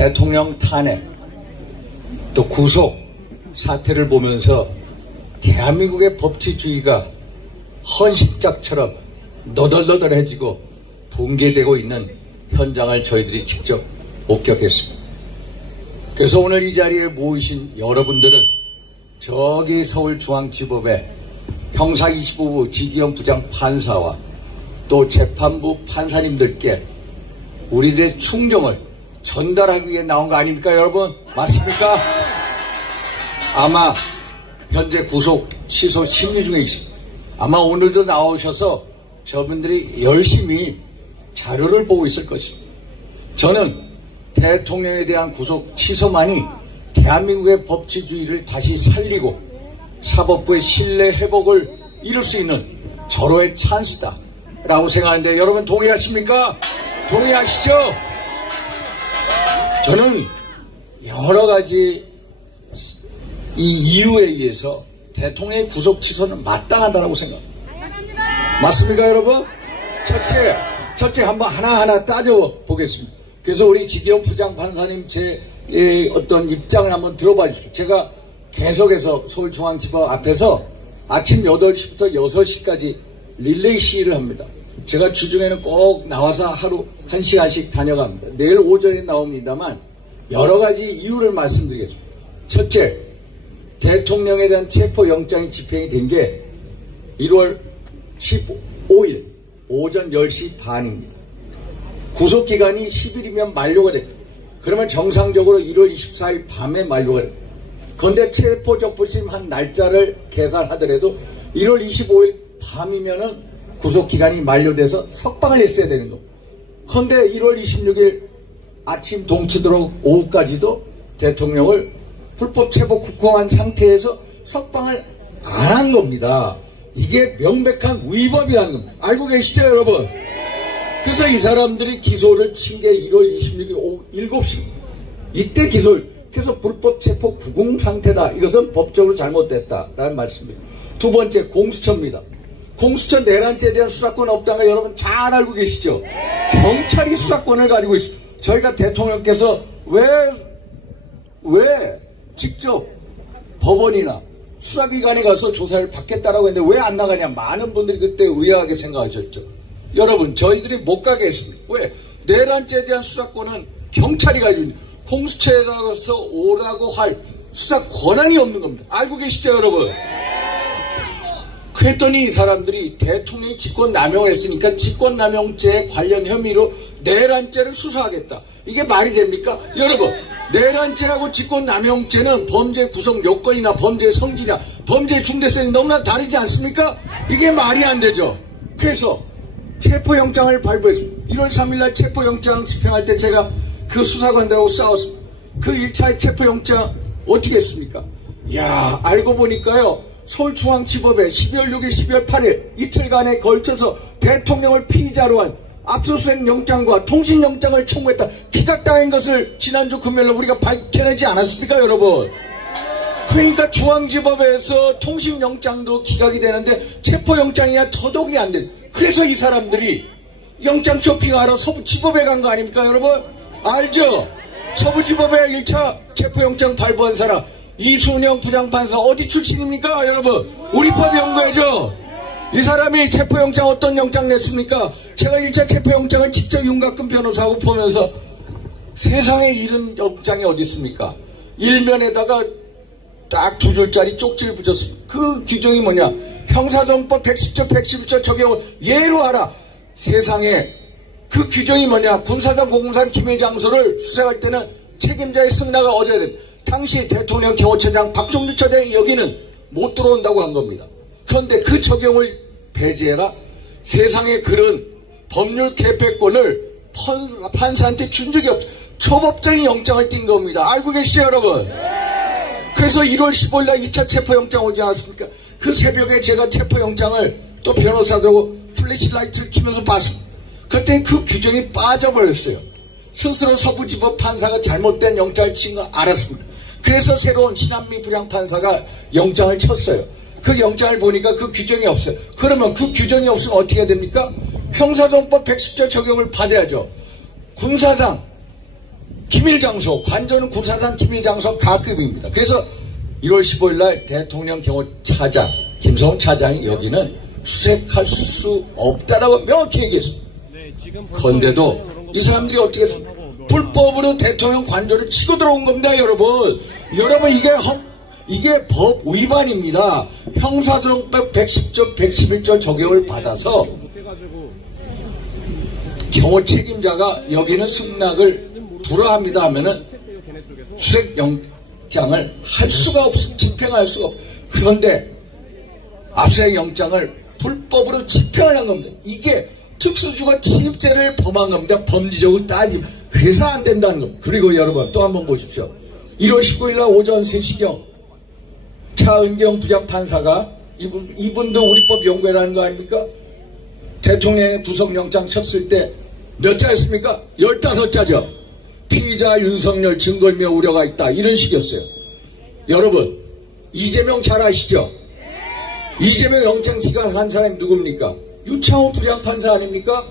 대통령 탄핵 또 구속 사태를 보면서 대한민국의 법치주의가 헌신짝처럼 너덜너덜해지고 붕괴되고 있는 현장을 저희들이 직접 목격했습니다. 그래서 오늘 이 자리에 모이신 여러분들은 저기 서울중앙지법의 형사 25부 지기현 부장 판사와 또 재판부 판사님들께 우리들의 충정을 전달하기 위해 나온 거 아닙니까, 여러분? 맞습니까? 아마 현재 구속 취소 심리 중에 있습니다. 아마 오늘도 나오셔서 저분들이 열심히 자료를 보고 있을 것입니다. 저는 대통령에 대한 구속 취소만이 대한민국의 법치주의를 다시 살리고 사법부의 신뢰 회복을 이룰 수 있는 절호의 찬스다라고 생각하는데 여러분 동의하십니까? 동의하시죠? 저는 여러 가지 이 이유에 의해서 대통령의 구속 취소는 마땅하다고 생각합니다. 맞습니까, 여러분? 첫째 한번 하나하나 따져보겠습니다. 그래서 우리 지기현 부장 판사님 제 어떤 입장을 한번 들어봐 주십시오. 제가 계속해서 서울중앙지법 앞에서 아침 8시부터 6시까지 릴레이 시위를 합니다. 제가 주중에는 꼭 나와서 하루 1시간씩 다녀갑니다. 내일 오전에 나옵니다만 여러 가지 이유를 말씀드리겠습니다. 첫째, 대통령에 대한 체포영장이 집행이 된 게 1월 15일 오전 10시 반입니다. 구속기간이 10일이면 만료가 됩니다. 그러면 정상적으로 1월 24일 밤에 만료가 됩니다. 그런데 체포적부심 날짜를 계산하더라도 1월 25일 밤이면은 구속기간이 만료돼서 석방을 했어야 되는 겁니다. 그런데 1월 26일 아침 동치도록 오후까지도 대통령을 불법 체포 국공한 상태에서 석방을 안 한 겁니다. 이게 명백한 위법이라는 겁니다. 알고 계시죠, 여러분? 그래서 이 사람들이 기소를 친 게 1월 26일 오후 7시. 이때 기소를. 그래서 불법 체포 구공 상태다. 이것은 법적으로 잘못됐다라는 말씀입니다. 두 번째, 공수처입니다. 공수처 내란죄에 대한 수사권은 없다는 거 여러분 잘 알고 계시죠? 경찰이 수사권을 가지고 있습니다. 저희가 대통령께서 왜 직접 법원이나 수사기관에 가서 조사를 받겠다라고 했는데 왜 안 나가냐. 많은 분들이 그때 의아하게 생각하셨죠. 여러분, 저희들이 못 가게 했습니다. 왜? 내란죄에 대한 수사권은 경찰이 가지고 있는 공수처에 가서 오라고 할 수사 권한이 없는 겁니다. 알고 계시죠, 여러분? 그랬더니 이 사람들이 대통령이 직권남용을 했으니까 직권남용죄 관련 혐의로 내란죄를 수사하겠다. 이게 말이 됩니까? 여러분, 내란죄하고 직권남용죄는 범죄 구성 요건이나 범죄 성질이나 범죄 중대성이 너무나 다르지 않습니까? 이게 말이 안 되죠. 그래서 체포영장을 발부했습니다. 1월 3일날 체포영장 집행할 때 제가 그 수사관들하고 싸웠습니다. 그 1차 체포영장 어떻게 했습니까? 이야, 알고 보니까요, 서울중앙지법에 12월 6일, 12월 8일 이틀간에 걸쳐서 대통령을 피의자로 한 압수수색 영장과 통신영장을 청구했다. 기각당한 것을 지난주 금요일에 우리가 밝혀내지 않았습니까, 여러분? 그러니까 중앙지법에서 통신영장도 기각이 되는데 체포영장이야 더더욱이 안 돼. 그래서 이 사람들이 영장 쇼핑하러 서부지법에 간 거 아닙니까, 여러분? 알죠? 서부지법에 1차 체포영장 발부한 사람 이순영 부장판사 어디 출신입니까, 여러분? 우리 법 연구회죠. 이 사람이 체포영장 어떤 영장 냈습니까? 제가 1차 체포영장을 직접 윤곽근 변호사하고 보면서 세상에 이런 영장이 어디 있습니까? 일면에다가 딱 2줄짜리 쪽지를 붙였습니다. 그 규정이 뭐냐? 형사정법 110조 111조 적용을 예로 하라. 세상에 그 규정이 뭐냐? 군사장 공무상 기밀 장소를 수색할 때는 책임자의 승낙을 얻어야 됩니다. 당시 대통령 경호처장 박종주 처장이 여기는 못 들어온다고 한 겁니다. 그런데 그 적용을 배제해라. 세상에 그런 법률 개폐권을 판사한테 준 적이 없어. 초법적인 영장을 띈 겁니다. 알고 계시죠, 여러분? 그래서 1월 15일 날 2차 체포영장 오지 않았습니까? 그 새벽에 제가 체포영장을 또 변호사들하고 플래시라이트를 켜면서 봤습니다. 그때 그 규정이 빠져버렸어요. 스스로 서부지법 판사가 잘못된 영장을 친 거 알았습니다. 그래서 새로운 신한미 부장판사가 영장을 쳤어요. 그 영장을 보니까 그 규정이 없어요. 그러면 그 규정이 없으면 어떻게 해야 됩니까? 형사정법 110조 적용을 받아야죠. 군사장 기밀장소, 관저는 국산산 기밀장소 가급입니다. 그래서 1월 15일 날 대통령 경호차장 김성훈 차장이 여기는 수색할 수 없다라고 명확히 얘기했습니다. 그런데도 이 사람들이 어떻게 했습니까? 불법으로 대통령 관저를 치고 들어온 겁니다, 여러분. 여러분, 이게 법 위반입니다. 형사소송법 110조, 111조 적용을 받아서 경호 책임자가 여기는 승낙을 불허합니다 하면은 수색영장을 할 수가 없습니다. 집행할 수가 없습니다. 그런데 압수수색영장을 불법으로 집행을 한 겁니다. 이게 특수주거 침입죄를 범한 겁니다. 범죄적으로 따지면. 그래서 안 된다는 겁니다. 그리고 여러분 또 한번 보십시오. 1월 19일 날 오전 3시경 차은경 부장판사가 이분도 우리법 연구회라는 거 아닙니까? 대통령의 구속영장 쳤을 때 몇 자였습니까? 15자죠. 피의자 윤석열 증거인멸 우려가 있다. 이런 식이었어요. 여러분, 이재명 잘 아시죠? 이재명 영장 기각한 사람이 누굽니까? 유창훈 부장판사 아닙니까?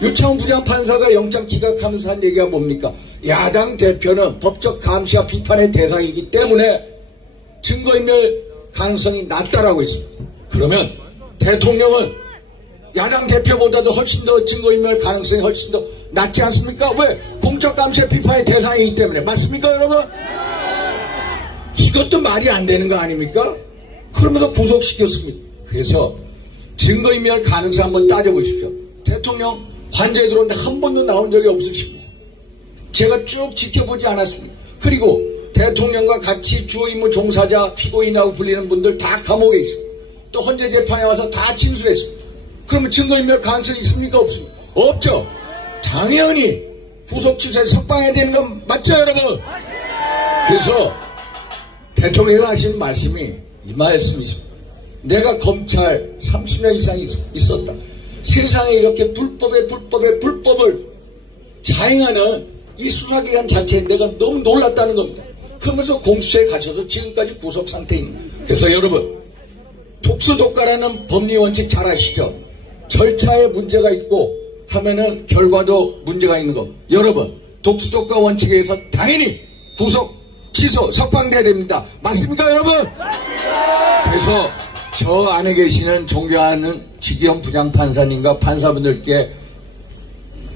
유창훈 부장판사가 영장 기각하면서 한 얘기가 뭡니까? 야당 대표는 법적 감시와 비판의 대상이기 때문에 증거인멸 가능성이 낮다라고 했습니다. 그러면 대통령은 야당 대표보다도 훨씬 더 증거인멸 가능성이 훨씬 더 낮지 않습니까? 왜? 공적 감시의 비판의 대상이기 때문에. 맞습니까, 여러분? 이것도 말이 안 되는 거 아닙니까? 그러면서 구속시켰습니다. 그래서 증거인멸 가능성 한번 따져보십시오. 대통령 관저에 들어오는데 한 번도 나온 적이 없으십니다. 제가 쭉 지켜보지 않았습니다. 그리고 대통령과 같이 주요 임무 종사자, 피고인이라고 불리는 분들 다 감옥에 있습니다. 또 헌재 재판에 와서 다 진술했습니다. 그러면 증거인멸 가능성이 있습니까? 없습니까? 없죠. 당연히 구속 취소에 석방해야 되는 건 맞죠, 여러분? 그래서 대통령이 하시는 말씀이 이 말씀이십니다. 내가 검찰 30년 이상 있었다. 세상에 이렇게 불법을 자행하는 이 수사기관 자체에 내가 너무 놀랐다는 겁니다. 그러면서 공수처에 갇혀서 지금까지 구속 상태입니다. 그래서 여러분, 독수독가라는 법리 원칙 잘 아시죠? 절차에 문제가 있고 하면은 결과도 문제가 있는 거. 여러분, 독수독가 원칙에 의해서 당연히 구속, 취소, 석방돼야 됩니다. 맞습니까, 여러분? 그래서 저 안에 계시는 존경하는 지기현 부장판사님과 판사분들께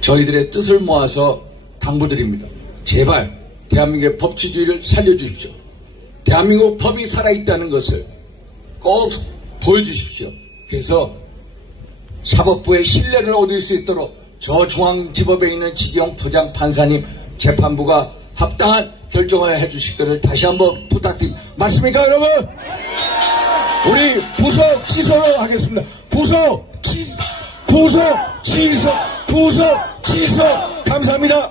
저희들의 뜻을 모아서 당부드립니다. 제발 대한민국의 법치주의를 살려주십시오. 대한민국 법이 살아있다는 것을 꼭 보여주십시오. 그래서 사법부의 신뢰를 얻을 수 있도록 저 중앙지법에 있는 지기현 부장판사님 재판부가 합당한 결정을 해주실 것을 다시 한번 부탁드립니다. 맞습니까, 여러분? 우리 부속 취소하겠습니다. 부속 취소 감사합니다.